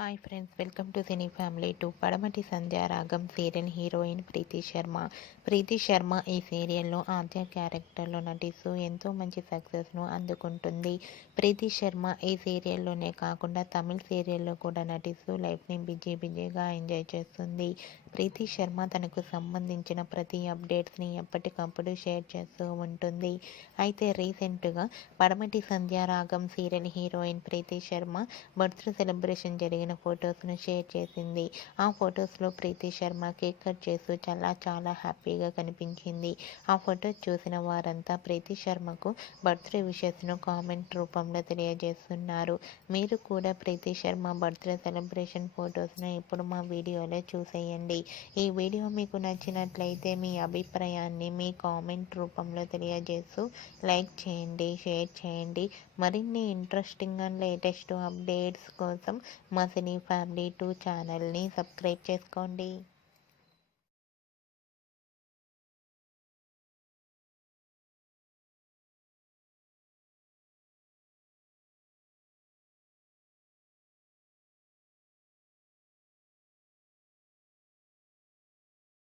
Hi friends, welcome to cine family two. పడమటి సంధ్యా రాగం serial heroine ప్రీతి శర్మ. ప్రీతి శర్మ ఈ సీరియల్లో ఆద్య క్యారెక్టర్లో నటిస్తూ ఎంతో మంచి సక్సెస్ను అందుకుంటుంది. ప్రీతి శర్మ ఈ సీరియల్లోనే కాకుండా తమిళ్ సీరియల్లో కూడా నటిస్తూ లైఫ్ని బిజీగా ఎంజాయ్ చేస్తుంది. ప్రీతి శర్మ తనకు సంబంధించిన ప్రతి అప్డేట్స్ని ఎప్పటికప్పుడు షేర్ చేస్తూ ఉంటుంది. అయితే రీసెంట్గా పడమటి సంధ్యా రాగం సీరియల్ హీరోయిన్ ప్రీతి శర్మ బర్త్డే సెలబ్రేషన్ జరిగిన ఫొటోస్ను షేర్ చేసింది. ఆ ఫొటోస్లో ప్రీతి శర్మ కేక్ కట్ చేస్తూ చాలా హ్యాపీగా కనిపించింది. ఆ ఫొటోస్ చూసిన వారంతా ప్రీతి శర్మకు బర్త్డే విషెస్ను కామెంట్ రూపంలో తెలియజేస్తున్నారు. మీరు కూడా ప్రీతి శర్మ బర్త్డే సెలబ్రేషన్ ఫొటోస్ను ఇప్పుడు మా వీడియోలో చూసేయండి. ఈ వీడియో మీకు నచ్చినట్లయితే మీ అభిప్రాయాన్ని మీ కామెంట్ రూపంలో తెలియజేస్తూ లైక్ చేయండి, షేర్ చేయండి. మరిన్ని ఇంట్రెస్టింగ్ అండ్ లేటెస్ట్ అప్డేట్స్ కోసం మా సినీ ఫ్యామిలీ 2 ఛానల్ని సబ్స్క్రైబ్ చేసుకోండి.